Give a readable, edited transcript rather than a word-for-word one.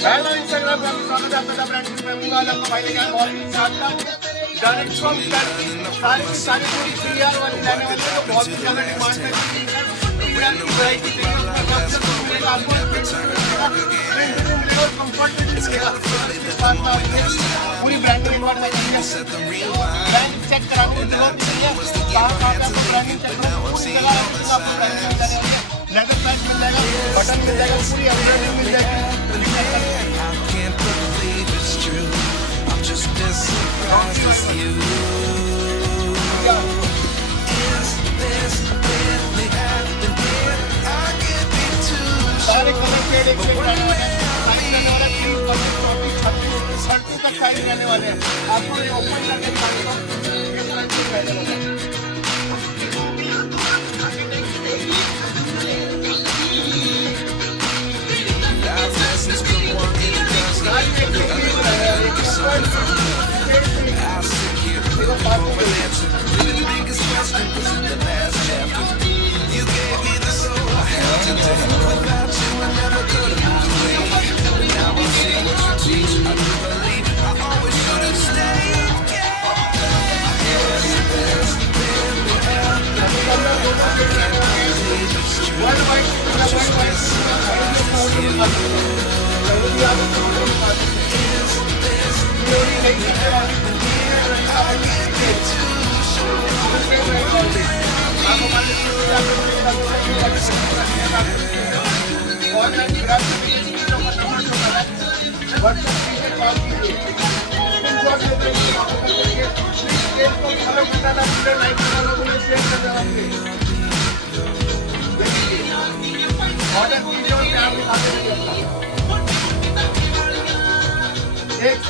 hello Instagram पे आपका स्वागत है आपका ब्रांड में मिलने वाला आपका भाई लेके आया बहुत ही शानदार डायरेक्ट फ्रॉम टर्की सारी पूरी सीआर वाली लाने वाले हैं तो बहुत ही ज़्यादा डिमांड है ब्रांड की वैरायटी चाहिए उसमें कॉन्सेप्ट मिलेगा आपको और कंफर्ट भी मिलेगा पूरी ब्रांडिंग एक बार बताइए ब्रांड चेक कराने की जरूरत नहीं है कहाँ पे आपको ब्रांडिंग चेक करना पूरी जगह आपको ब्रांडिंग मिल जाने वाली है लेदर पैच मिल जाएगा बटन मिल जाएगा पूरी एम्ब्रॉयडरी मिल जाएगी सारे कलर शेड एक से रहने वाले हैं साइज रहने वाले 30 32 36 तक साइज रहने वाले हैं आपको ये ओपन करके दिखाने को ये साइज रहने वाला है एक